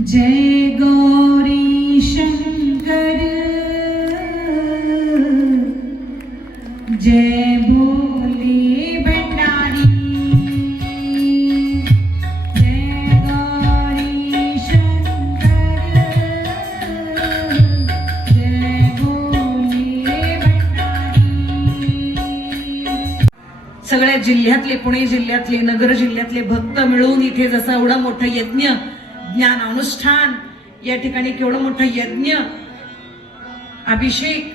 जय गौरी शंकर। जय भोले भंडारी। जय गौरी शंकर। जय भोले भंडारी। सगळ्या जिल्ह्यातले पुणे जिल्ह्यातले नगर जिल्ह्यातले भक्त मिळून इथे जसा एवढा मोठा यज्ञ ज्ञान अनुष्ठान या ठिकाणी केवढं मोठं यज्ञ अभिषेक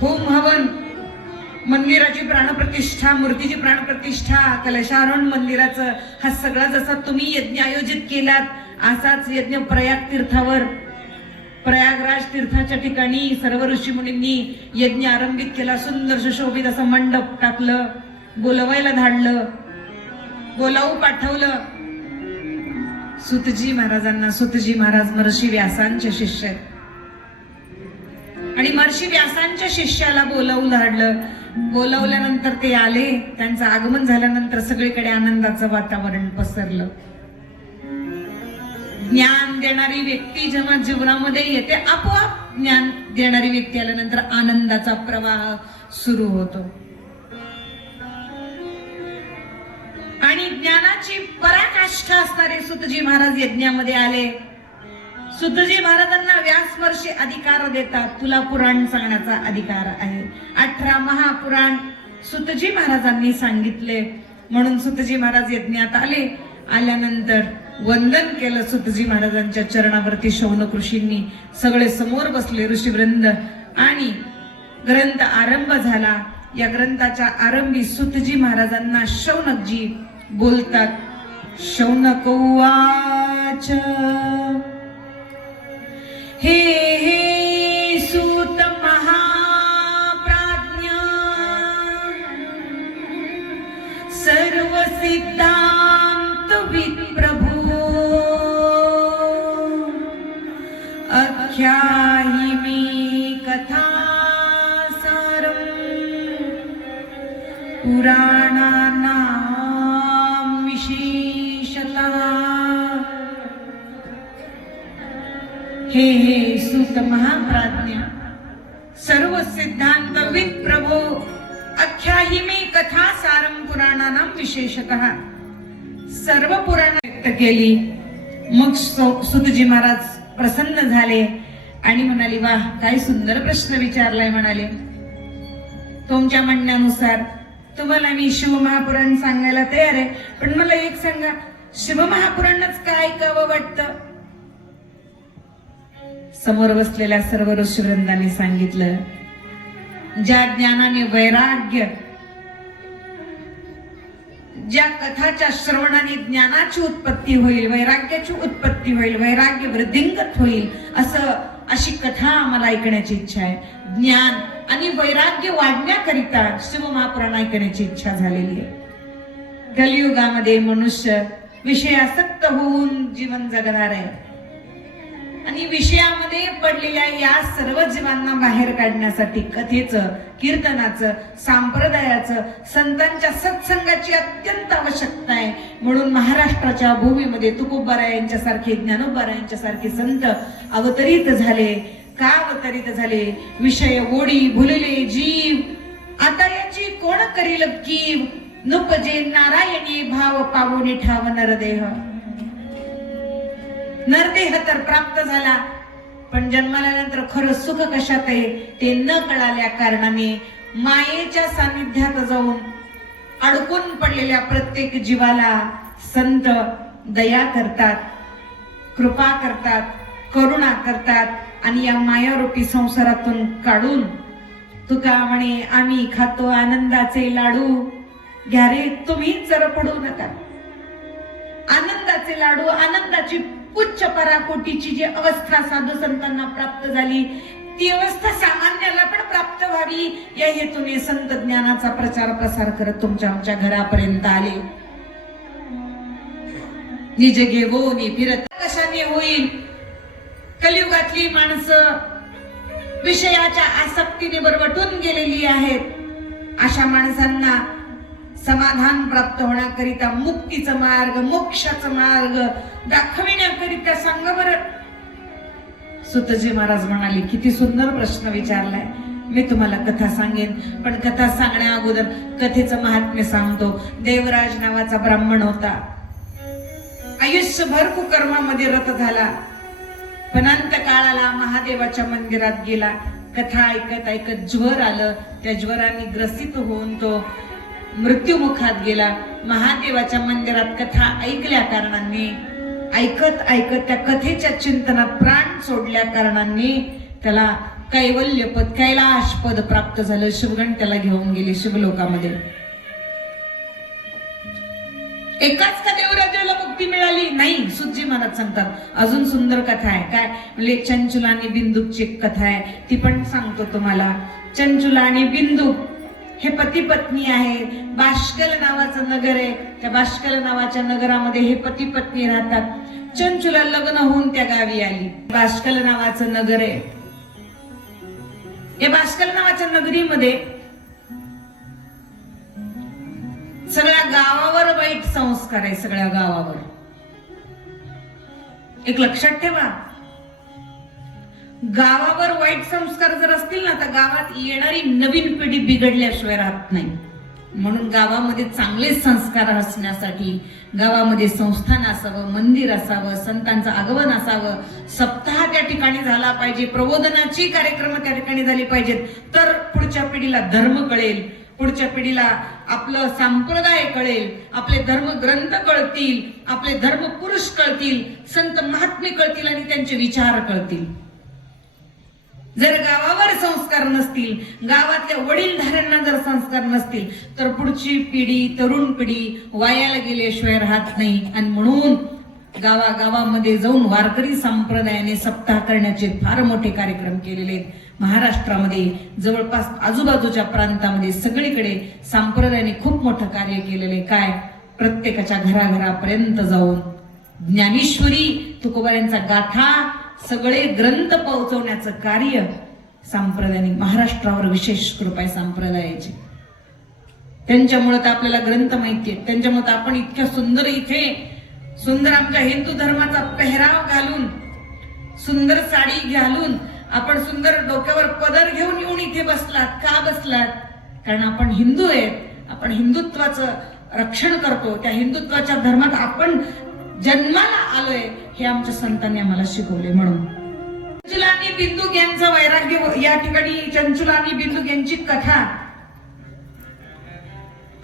होम हवन मंदिराची प्राणप्रतिष्ठा मूर्तीची प्राणप्रतिष्ठा कलशारोहण मंदिराचं हा सगळा जसा तुम्ही यज्ञ आयोजित केलात असाच यज्ञ प्रयाग तीर्थावर प्रयागराज तीर्थाच्या ठिकाणी सर्व ऋषी मुनींनी यज्ञ आरंभित केला सुंदर सुशोभित असं मंडप टाकलं बोलवायला धाडलं बोलावू पाठवलं सुतजी महाराजांना सुतजी महाराज महर्षी व्यासांचे शिष्य. आहेत. आणि महर्षी व्यासांच्या शिष्याला बोलावू धाडलं बोलवल्यानंतर ते आले. त्यांचं आगमन झाल्यानंतर सगळीकडे आनंदाचं वातावरण पसरलं. ज्ञान देणारी व्यक्ती जेव्हा जीवनामध्ये येते आपोआप ज्ञान देणारी व्यक्ती आल्यानंतर आनंदाचा प्रवाह सुरू होतो. आणि ज्ञानाची पराकाष्ठा असणारे सुतजी महाराज यज्ञामध्ये आले. सुतजी महाराजांना व्यास वर्षी अधिकार देतात. तुला पुराण सांगण्याचा अधिकार आहे. अठरा महापुराण सुतजी महाराजांनी सांगितले. म्हणून सुतजी महाराज यज्ञात आले. आल्यानंतर वंदन केलं सुतजी महाराजांच्या चरणावरती शौनक ऋषींनी. सगळे समोर बसले ऋषीवृंद. आणि ग्रंथ आरंभ झाला. या ग्रंथाच्या आरंभी सुतजी महाराजांना शौनकजी बोलतात शौनक उवाच हे हे सूत महाप्राज्ञ सर्व सिद्धांत विप्रभू अख्याही मी कथा सारम पुराणा विशेषतः सर्व पुराण व्यक्त केली. मग सुतजी महाराज प्रसन्न झाले आणि म्हणाले वा काय सुंदर प्रश्न विचारलाय म्हणाले. तुमच्या म्हणण्यानुसार तुम्हाला मी शिवमहापुराण सांगायला तयार आहे पण मला एक सांगा शिवमहापुराणच काय ऐकावं वाटतं? समोर बसलेल्या सर्व ऋषीवृंदाने सांगितलं ज्या ज्ञानाने वैराग्य ज्या कथाच्या श्रवणाने ज्ञानाची उत्पत्ती होईल वैराग्याची उत्पत्ती होईल वैराग्य वृद्धिंगत होईल असं अशी कथा आम्हाला ऐकण्याची इच्छा आहे. ज्ञान आणि वैराग्य वाढण्याकरिता शिवमहापुराण ऐकण्याची इच्छा झालेली आहे. कलियुगामध्ये मनुष्य विषयासक्त होऊन जीवन जगणार आहे. आणि विषयामध्ये पडलेल्या या सर्व जीवांना बाहेर काढण्यासाठी कथेचं कीर्तनाचं संप्रदायाचं संतांच्या सत्संगाची अत्यंत आवश्यकता आहे. म्हणून महाराष्ट्राच्या भूमीमध्ये तुकोबारा यांच्यासारखे ज्ञानोबारा यांच्यासारखे संत अवतरित झाले का अवतरित झाले? विषय ओढी भुलले जीव. आता याची कोण करील कीव नुपजे नारायणी भाव पावोनी ठाव नरदेह. नरदेह तर प्राप्त झाला. पण जन्माल्यानंतर खरं सुख कशात आहे ते न कळाल्या कारणाने मायेच्या सानिध्यात जाऊन अडकून पडलेल्या प्रत्येक जीवाला संत दया करतात कृपा करतात करुणा करतात आणि या मायारूपी संसारातून काढून तुका म्हणे आम्ही खातो आनंदाचे लाडू. घ्या रे तुम्हीच जर पडू नका. आनंदाचे लाडू आनंदाची उच्च पराकोटीची जी अवस्था साधू संतांना प्राप्त झाली ती अवस्था सामान्याला पण प्राप्त व्हावी या हेतूने संत ज्ञानाचा प्रचार प्रसार करत तुमच्या आमच्या घरापर्यंत आले. निज घेवोनी फिरत कशाने होईल? कलियुगातली माणसं विषयाच्या आसक्तीने बरबटून गेलेली आहेत. अशा माणसांना समाधान प्राप्त होण्याकरिता मुक्तीचा मार्ग मोक्षाचा मार्ग दाखविण्याकरिता सांगा बर. सुतजी महाराज म्हणाले किती सुंदर प्रश्न विचारलाय. मी तुम्हाला कथा सांगेन. पण कथा सांगण्या अगोदर कथेचं महात्म्य सांगतो. देवराज नावाचा ब्राह्मण होता. आयुष्यभर कुकर्मामध्ये रथ झाला. पण अंत काळाला महादेवाच्या मंदिरात गेला. कथा ऐकत ऐकत ज्वर आलं. त्या ज्वराने ग्रसित होऊन तो मृत्युमुखात गेला. महादेवाच्या मंदिरात कथा ऐकल्या कारणाने. ऐकत ऐकत त्या कथेच्या चिंतनात प्राण सोडल्या कारणाने त्याला कैवल्य पद कैलाश पद प्राप्त झालं. शिवगण त्याला घेऊन गेले शिवलोकामध्ये. एकाच का देवराजाला मुक्ती मिळाली नाही सुजी महाराज सांगतात. अजून सुंदर कथा आहे. काय? म्हणजे चंचुला आणि बिंदूची कथा आहे. ती पण सांगतो तुम्हाला. चंचुला आणि बिंदू हे पती पत्नी आहे. बाष्कल नावाचं नगर आहे. त्या बाष्कल नावाच्या नगरामध्ये हे पती पत्नी राहतात. चंचुला लग्न होऊन त्या गावी आली. बाष्कल नावाचं नगर आहे. या बाष्कल नावाच्या नगरीमध्ये सगळ्या गावावर वाईट संस्कार आहे सगळ्या गावावर. एक लक्षात ठेवा. गावावर वाईट संस्कार जर असतील ना तर गावात येणारी नवीन पिढी बिघडल्याशिवाय राहत नाही. म्हणून गावामध्ये चांगले संस्कार असण्यासाठी गावामध्ये संस्थान असावं मंदिर असावं संतांचं आगमन असावं सप्ताह त्या ठिकाणी झाला पाहिजे प्रबोधनाची कार्यक्रम त्या ठिकाणी झाली पाहिजेत तर पुढच्या पिढीला धर्म कळेल पुढच्या पिढीला आपलं संप्रदाय कळेल आपले धर्म ग्रंथ कळतील आपले धर्म पुरुष कळतील संत महात्मे कळतील आणि त्यांचे विचार कळतील. जर गावावर संस्कार नसतील गावातल्या वडीलधाऱ्यांना जर संस्कार नसतील तर पुढची पिढी तरुण पिढी वायाला गेल्याशिवाय राहत नाही. आणि म्हणून गावागावामध्ये जाऊन वारकरी संप्रदायाने सप्ताह करण्याचे फार मोठे कार्यक्रम केलेले आहेत. महाराष्ट्रामध्ये जवळपास आजूबाजूच्या प्रांतामध्ये सगळीकडे संप्रदायाने खूप मोठं कार्य केलेले काय? प्रत्येकाच्या घराघरापर्यंत जाऊन. ज्ञानेश्वरी तुकोबाऱ्यांचा गाथा सगळे ग्रंथ पोहोचवण्याचं कार्य संप्रदायाने महाराष्ट्रावर विशेष कृपा आहे संप्रदायाची. त्यांच्यामुळे तर आपल्याला ग्रंथ माहिती आहेत त्यांच्यामुळे तर आपण इतक्या सुंदर इथे सुंदर आमच्या हिंदू धर्माचा पेहराव घालून सुंदर साडी घालून आपण सुंदर डोक्यावर पदर घेऊन येऊन इथे बसलात. का बसलात? कारण आपण हिंदू आहेत. आपण हिंदुत्वाचं रक्षण करतो. त्या हिंदुत्वाच्या धर्मात आपण जन्माला आलोय. हे आमच्या संतांनी आम्हाला शिकवले म्हणून. चंचुला आणि बिंदुक यांचं वैराग्य या ठिकाणी चंचुला आणि बिंदुक यांची कथा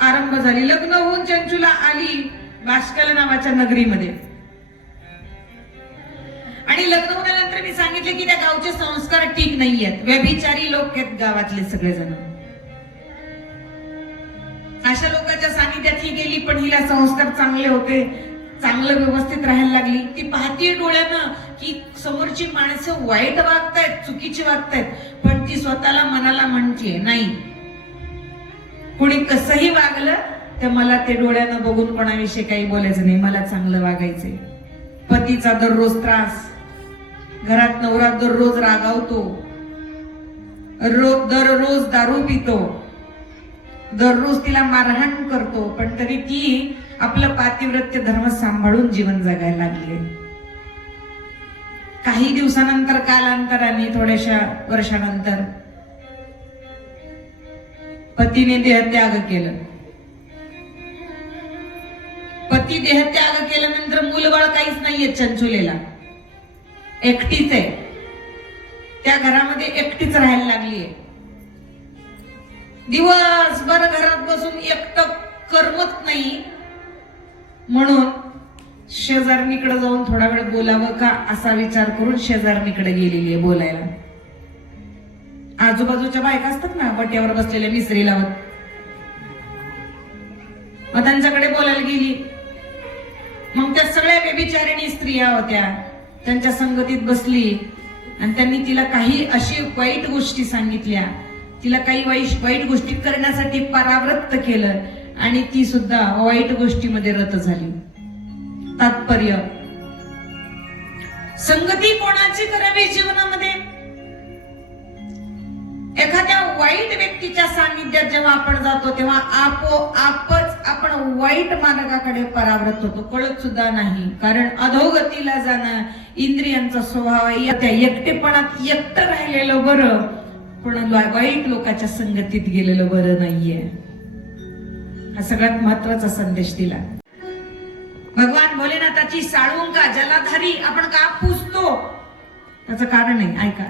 आरंभ झाली. लग्न होऊन चंचुला आली बाष्कल नावाच्या नगरीमध्ये. आणि लग्न होण्यानंतर मी सांगितले की त्या गावचे संस्कार ठीक नाही आहेत व्यभिचारी लोक आहेत गावातले सगळेजण. अशा लोकांच्या सानिध्यात ही गेली पण हिला संस्कार चांगले होते. चांगलं व्यवस्थित राहायला लागली. ती पाहतीये डोळ्यानं की समोरची माणसं वाईट वागतायत चुकीची वागतायत पण ती स्वतःला मनाला म्हणतीये नाही. कोणी कसंही वागलं तर मला ते डोळ्यानं बघून कोणाविषयी काही बोलायचं नाही. मला चांगलं वागायचंय. पतीचा दररोज त्रास. घरात नवरा दररोज रागावतो. रोज दररोज दारू पितो. दररोज तिला मारहाण करतो. पण तरी ती आपलं पातिव्रत्य धर्म सांभाळून जीवन जगायला लागले. काही दिवसानंतर कालांतराने थोड्याशा वर्षानंतर पतीने देहत्याग केलं. पती देहत्याग केल्यानंतर मुलबळ काहीच नाहीये चंचुलेला. एकटीच आहे. त्या घरामध्ये एकटीच राहायला लागलीये. दिवसभर घरात बसून एकटं करमत नाही. म्हणून शेजारणीकडे जाऊन थोडा वेळ बोलावं का असा विचार करून शेजारणीकडे गेलेली आहे बोलायला. आजूबाजूच्या बायका असतात ना बट्यावर बसलेल्या मिसरी लावत. मग त्यांच्याकडे बोलायला गेली. मग त्या सगळ्या व्यभिचारिणी स्त्रिया होत्या. त्यांच्या संगतीत बसली. आणि त्यांनी तिला काही अशी वाईट गोष्टी सांगितल्या. तिला काही वाईट वाईट गोष्टी करण्यासाठी परावृत्त केलं. आणि ती सुद्धा वाईट गोष्टीमध्ये रत झाली. तात्पर्य. संगती कोणाची करावी जीवनामध्ये? एखाद्या वाईट व्यक्तीच्या सानिध्यात जेव्हा आपण जातो तेव्हा आपोआपच आपण वाईट मार्गाकडे परावृत होतो. कळत सुद्धा नाही. कारण अधोगतीला जाणं इंद्रियांचा स्वभाव त्या एकटेपणात एकटं राहिलेलं बरं. पण वाईट लोकांच्या संगतीत गेलेलं बरं नाहीये. हा सगळ्यात महत्त्वाचा संदेश दिला. भगवान भोलेनाथाची साळुंका जलाधारी आपण का पुसतो त्याचं कारण आहे ऐका.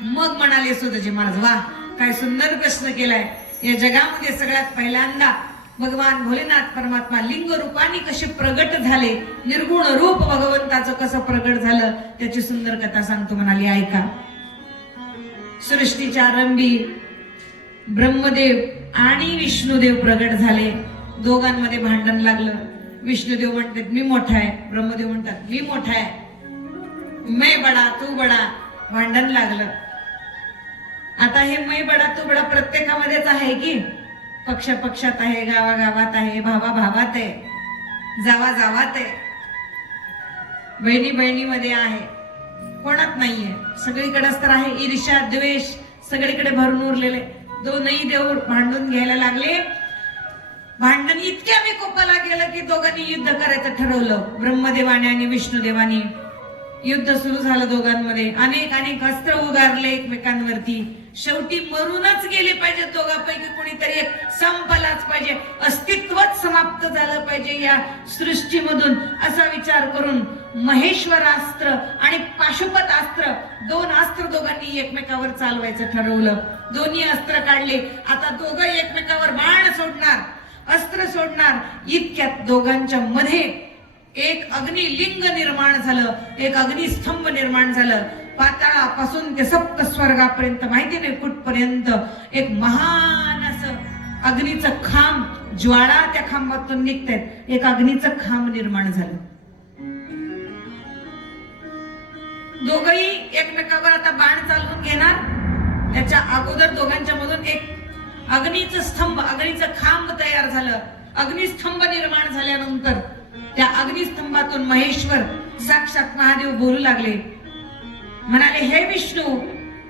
मग म्हणाले सुद्धाजी महाराज वा काय सुंदर प्रश्न केलाय. या जगामध्ये सगळ्यात पहिल्यांदा भगवान भोलेनाथ परमात्मा लिंग रूपाने कसे प्रगट झाले निर्गुण रूप भगवंताचं कसं प्रगट झालं त्याची सुंदर कथा सांगतो म्हणाली ऐका. सृष्टीच्या आरंभी ब्रह्मदेव आणि विष्णुदेव प्रगट झाले. दोघांमध्ये भांडण लागलं. विष्णुदेव म्हणतात मी मोठा आहे. ब्रह्मदेव म्हणतात मी मोठा आहे. मै बडा तू बडा. भांडण लागलं. आता हे मै बडा तू बडा प्रत्येकामध्येच आहे की? पक्ष पक्षात आहे गावागावात आहे भावा भावात आहे जावा जावात आहे. बहिणी बहिणीमध्ये आहे. कोणात नाहीये. सगळीकडेच तर आहे. ईर्ष्या द्वेष सगळीकडे भरून उरलेले. दोनही देव भांडून घ्यायला लागले. भांडण इतक्या विकोपाला गेलं की दोघांनी युद्ध करायचं ठरवलं. ब्रह्मदेवाने आणि विष्णुदेवाने. युद्ध सुरू झालं दोघांमध्ये. अनेक अनेक अस्त्र उगारले एकमेकांवरती. शेवटी मरूनच गेले पाहिजे दोघांपैकी कोणीतरी. एक संपलाच पाहिजे. अस्तित्वच समाप्त झालं पाहिजे या सृष्टीमधून. असा विचार करून महेश्वरास्त्र आणि पाशुपत अस्त्र दोन अस्त्र दोघांनी एकमेकावर चालवायचं ठरवलं. दोन्ही अस्त्र काढले. आता दोघं एकमेकावर बाण सोडणार अस्त्र सोडणार. इतक्यात दोघांच्या मध्ये एक अग्निलिंग निर्माण झालं एक अग्निस्तंभ निर्माण झालं. पाताळापासून ते सप्त स्वर्गापर्यंत माहिती नाही कुठपर्यंत एक महान असं अग्नीचं खांब ज्वाळा त्या खांबातून निघतायत. एक अग्नीचं खांब निर्माण झालं. दोघही एकमेकावर आता बाण चालवून घेणार. त्याच्या अगोदर दोघांच्या मधून एक अग्नीचं स्तंभ अग्नीचं खांब तयार झालं. अग्निस्तंभ निर्माण झाल्यानंतर त्या अग्निस्तंभातून महेश्वर साक्षात महादेव बोलू लागले. म्हणाले हे विष्णू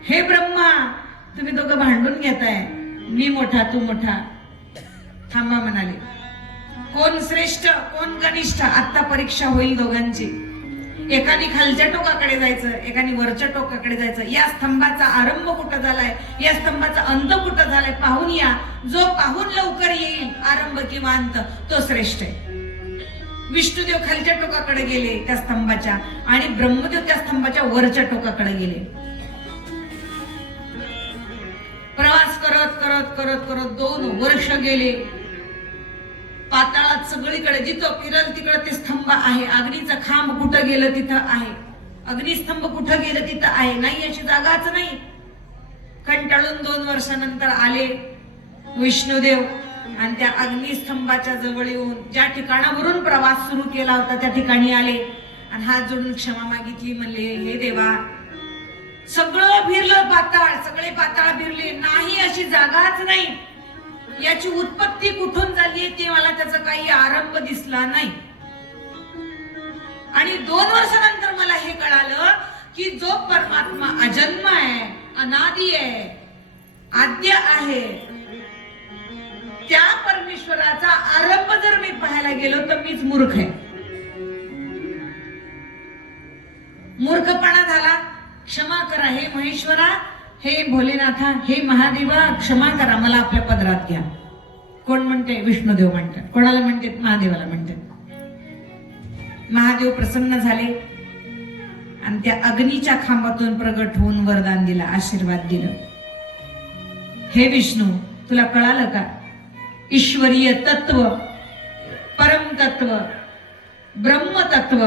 हे ब्रह्मा तुम्ही दोघं भांडून घेताय. मी मोठा तू मोठा. थांबा म्हणाले. कोण श्रेष्ठ कोण कनिष्ठ आता परीक्षा होईल दोघांची. एकाने खालच्या टोकाकडे जायचं एकाने वरच्या टोकाकडे जायचं या स्तंभाचा आरंभ कुठं झालाय या स्तंभाचा अंत कुठं झालाय पाहून या. जो पाहून लवकर येईल आरंभ किंवा अंत तो श्रेष्ठ आहे. विष्णुदेव खालच्या टोकाकडे गेले त्या स्तंभाच्या आणि ब्रह्मदेव त्या स्तंभाच्या वरच्या टोकाकडे गेले. प्रवास करत करत करत करत दोन वर्ष गेले. पाताळात सगळीकडे जिथं फिरल तिकडे ते स्तंभ आहे. अग्नीचा खांब कुठं गेलं तिथं आहे. अग्निस्तंभ कुठं गेलं तिथं आहे? नाही अशी जागाच नाही. कंटाळून दोन वर्षानंतर आले विष्णुदेव आणि त्या अग्निस्तंभाच्या जवळ येऊन ज्या ठिकाणावरून प्रवास सुरू केला होता त्या ठिकाणी आले. आणि हात जोडून क्षमा मागितली म्हणले हे देवा सगळं फिरलं पाताळ सगळे पाताळ फिरले. नाही अशी जागाच नाही. याची उत्पत्ती कुठून झाली ते मला त्याचा काही आरंभ दिसला नाही. आणि दोन वर्षानंतर मला हे कळालं की जो परमात्मा अजन्म आहे अनादी आहे आद्य आहे त्या परमेश्वराचा आरंभ जर मी पाहायला गेलो तर मीच मूर्ख आहे. मूर्खपणा झाला. क्षमा करा हे महेश्वरा. हे भोलेनाथा हे महादेवा क्षमा करा मला आपल्या पदरात घ्या. कोण म्हणते? विष्णुदेव म्हणतात. कोणाला म्हणतात महादेवाला म्हणतात. महादेव प्रसन्न झाले. आणि त्या अग्नीच्या खांबातून प्रगट होऊन वरदान दिला आशीर्वाद दिलं. हे विष्णू तुला कळालं का? ईश्वरीय तत्व परम तत्व ब्रह्म तत्व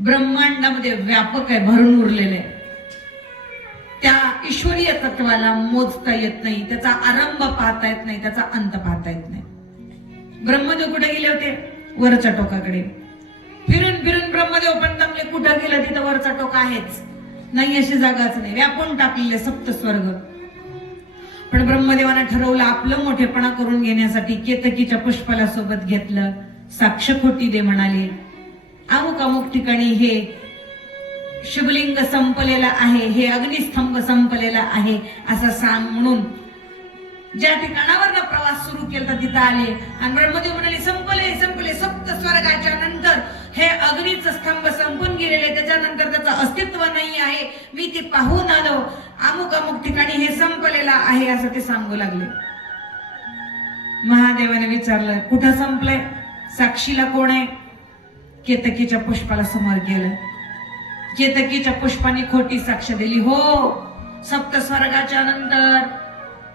ब्रह्मांडामध्ये व्यापक आहे भरून उरलेलं आहे. त्या ईश्वरीय तत्वाला मोजता येत नाही त्याचा आरंभ पाहता येत नाही त्याचा अंत पाहता येत नाही. ब्रह्मदेव कुठे गेले होते? वरच्या टोकाकडे. फिरून फिरून ब्रह्मदेव पण दमले कुठं गेलं? तिथं वरचा टोक आहेच. नाही अशी जागाच नाही. व्यापून टाकलेले सप्त स्वर्ग. पण ब्रह्मदेवानं ठरवलं आपलं मोठेपणा करून घेण्यासाठी केतकीच्या पुष्पाला सोबत घेतलं. साक्ष खोटी दे म्हणाले. अमुक अमुक ठिकाणी हे शिवलिंग संपलेला आहे हे अग्निस्तंभ संपलेला आहे असं सांग म्हणून. ज्या ठिकाणावर प्रवास सुरू केला तिथं आले. आणि ब्रह्मदेव म्हणाले संपले संपले सप्त स्वर्गाच्या नंतर. हे हे अग्नीचं स्तंभ संपून गेलेले त्याच्यानंतर त्याचं अस्तित्व नाही आहे. मी ते पाहून आलो. अमुक अमुक ठिकाणी हे संपलेलं आहे असं ते सांगू लागले. महादेवाने विचारलं कुठं संपलंय? साक्षीला कोण आहे? केतकीच्या पुष्पाला समोर गेलं. केतकीच्या पुष्पाने खोटी साक्ष दिली. हो सप्त स्वर्गाच्या नंतर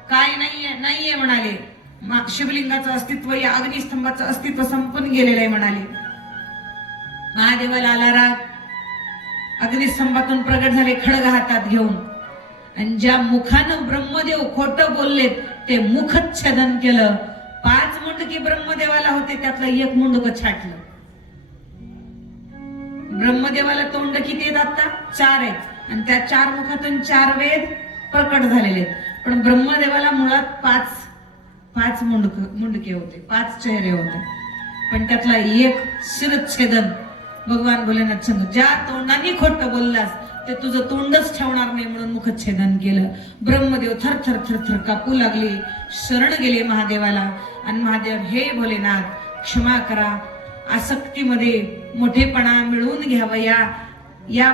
काय नाहीये नाहीये म्हणाले. शिवलिंगाचं अस्तित्व या अग्निस्तंभाचं अस्तित्व संपून गेलेलं आहे म्हणाले. महादेवाला आला राग. अग्निस्तंभातून प्रगट झाले खडग हातात घेऊन. आणि ज्या मुखानं ब्रह्मदेव खोट बोललेत ते मुखच्छेदन केलं. पाच मुंडकी ब्रह्मदेवाला होते त्यातलं एक मुंडक छाटलं. ब्रह्मदेवाला तोंड किती आहेत आता? चार आहेत. आणि त्या चार मुखातून चार वेद प्रकट झालेले आहेत. पण ब्रह्मदेवाला मुळात पाच पाच मुंडक मुंडके होते पाच चेहरे होते. पण त्यातला एक शिरच्छेदन भगवान भोलेनाथ सांग ज्या तोंडाने खोट बोललास ते तुझं तोंडच ठेवणार नाही म्हणून मुखच्छेदन केलं. ब्रह्मदेव थर थर थर थर कापू लागले शरण गेले महादेवाला. आणि महादेव हे भोलेनाथ क्षमा करा आसक्तीमध्ये मोठेपणा मिळवून घ्यावा. या या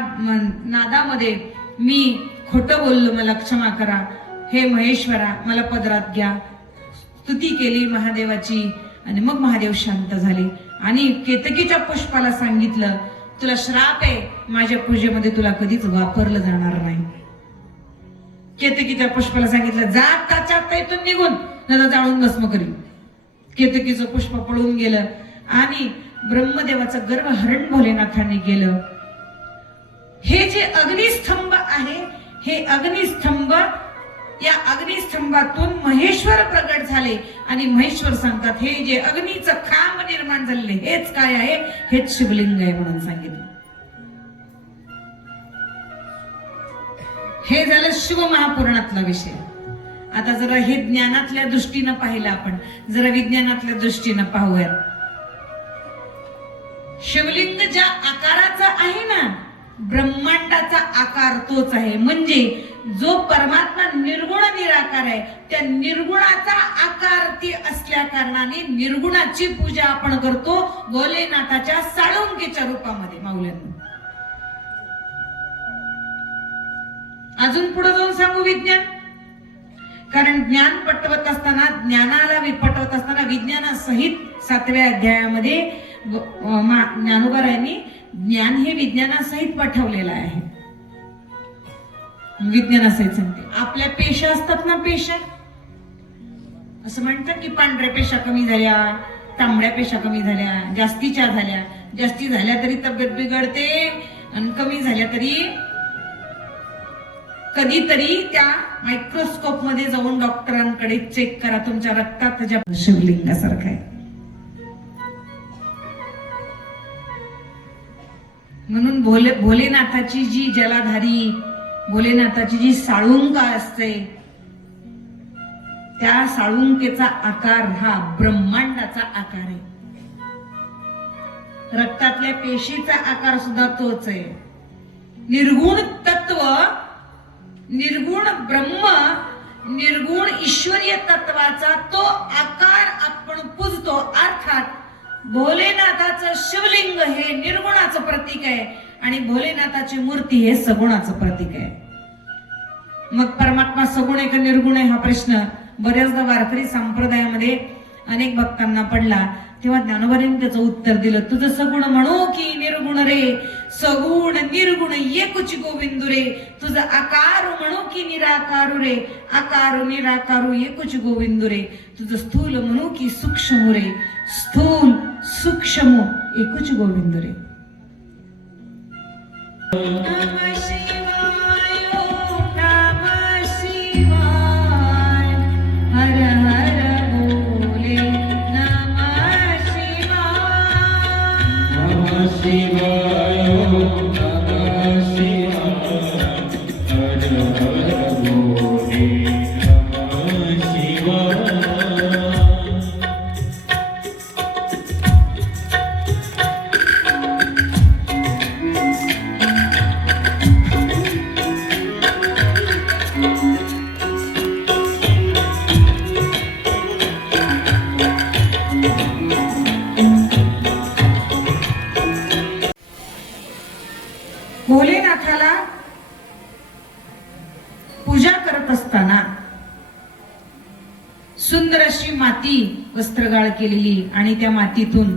नादामध्ये मी खोटं बोललो मला क्षमा करा. हे महेश्वरा मला पदरात घ्या. स्तुती केली महादेवाची आणि मग महादेव शांत झाले. आणि केतकीच्या पुष्पाला सांगितलं तुला श्राप आहे माझ्या पूजेमध्ये तुला कधीच वापरलं जाणार नाही. केतकीच्या पुष्पाला सांगितलं जात त्याच्यात इथून निघून नंतर जाळून भस्म करील केतकीचं पुष्प पळून गेलं. आणि ब्रह्मदेवाचं गर्भहरण भोलेनाथांनी केलं. हे जे अग्निस्तंभ आहे हे अग्निस्तंभ या अग्निस्तंभातून महेश्वर प्रगट झाले. आणि महेश्वर सांगतात हे जे अग्नीचं खांब निर्माण झालेले हेच काय आहे? हेच शिवलिंग आहे म्हणून सांगितलं. हे झालं शिव महापुराणातला विषय. आता जरा हे ज्ञानातल्या दृष्टीनं पाहिलं आपण. जरा विज्ञानातल्या दृष्टीनं पाहूयात. शिवलिंग ज्या आकाराचा आहे ना ब्रह्मांडाचा आकार तोच आहे. म्हणजे जो परमात्मा निर्गुण निराकार आहे त्या निर्गुणाचा आकार ती असल्या कारणाने निर्गुणाची पूजा आपण करतो भोलेनाथाच्या साळुंकीच्या रूपामध्ये माऊल्यांना. अजून पुढे जाऊन सांगू विज्ञान. कारण ज्ञान पटवत असताना ज्ञानाला विपटवत असताना विज्ञानासहित सातव्या अध्यायामध्ये ज्ञानोबारायांनी ज्ञान हे विज्ञानासहित पाठवलेलं आहे. विज्ञानासहित सांगते आपल्या पेशा असतात ना पेशा? असं म्हणतात की पांढऱ्या पेशा कमी झाल्या तांबड्या पेशा कमी झाल्या जास्तीच्या झाल्या. जास्ती झाल्या तरी तब्येत बिघडते आणि कमी झाल्या तरी कधीतरी त्या मायक्रोस्कोपमध्ये जाऊन डॉक्टरांकडे चेक करा. तुमच्या रक्तात ज्या शिवलिंगासारखं आहे. म्हणून भोले भोलेनाथाची जी जलाधारी भोलेनाथाची जी साळुंका असते त्या साळुंकेचा आकार हा ब्रह्मांडाचा आकार आहे. रक्तातल्या पेशीचा आकार सुद्धा तोच आहे. निर्गुण तत्व निर्गुण ब्रह्म निर्गुण ईश्वरीय तत्वाचा तो आकार आपण पूजतो अर्थात भोलेनाथाचं शिवलिंग हे निर्गुणाचं प्रतीक आहे आणि भोलेनाथाची मूर्ती हे सगुणाचं प्रतीक आहे. मग परमात्मा सगुण आहे का निर्गुण आहे हा प्रश्न बऱ्याचदा वारकरी संप्रदायामध्ये अनेक भक्तांना पडला. तेव्हा ज्ञानोबारीने त्याचं उत्तर दिलं तुझं सगुण म्हणू की निर्गुण रे? सगुण निर्गुण एकूच गोविंदू रे? तुझं आकार म्हणू की निराकारू रे? आकारू निराकारू एकूच गोविंदू रे? तुझं स्थूल म्हणू की सूक्ष्म रे? स्थूल सूक्ष्म एकूच गोविंद रे. वस्त्रगाळ केलेली आणि त्या मातीतून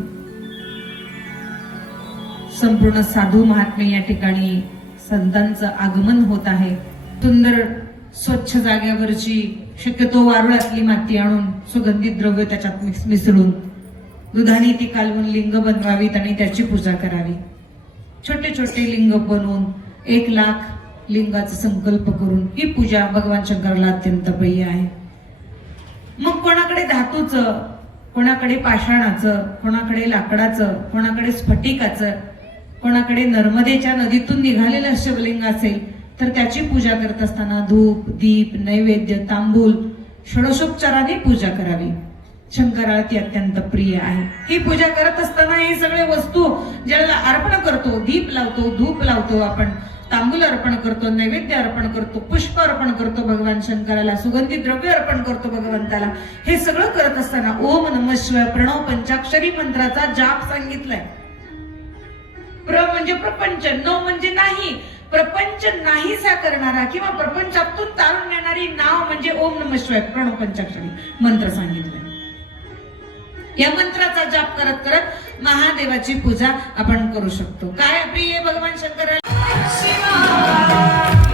संपूर्ण साधू महात्मे या ठिकाणी संतांचं आगमन होत आहे. सुंदर स्वच्छ जाग्यावरची शक्यतो वारुळातली माती आणून सुगंधित द्रव्य त्याच्यात मिसळून दुधाने ती कालवून लिंग बनवावीत आणि त्याची पूजा करावी. छोटे छोटे लिंग बनवून एक लाख लिंगाचा संकल्प करून ही पूजा भगवान शंकराला अत्यंत प्रिय आहे. मग कोणाकडे धातूचं कोणाकडे पाषाणाचं कोणाकडे लाकडाचं कोणाकडे स्फटिकाचं कोणाकडे नर्मदेच्या नदीतून निघालेलं शिवलिंग असेल तर त्याची पूजा करत असताना धूप दीप नैवेद्य तांबूल षोडशोपचाराने पूजा करावी. शंकराला ती अत्यंत प्रिय आहे. ही पूजा करत असताना हे सगळे वस्तू ज्याला अर्पण करतो दीप लावतो धूप लावतो आपण तांबूल अर्पण करतो नैवेद्य अर्पण करतो पुष्प अर्पण करतो भगवान शंकराला सुगंधी द्रव्य अर्पण करतो भगवंताला. हे सगळं करत असताना ओम नम शिवाय प्रणव पंचाक्षरी मंत्राचा जाप सांगितलाय. प्र म्हणजे प्रपंच न म्हणजे नाही. प्रपंच नाहीसा करणारा किंवा प्रपंचातून तारून नेणारी नाव म्हणजे ओम नम शिवाय प्रणव पंचाक्षरी मंत्र सांगितलाय. या मंत्राचा जाप करत करत महादेवाची पूजा आपण करू शकतो. काय प्रिय भगवान शंकराला? Shiva.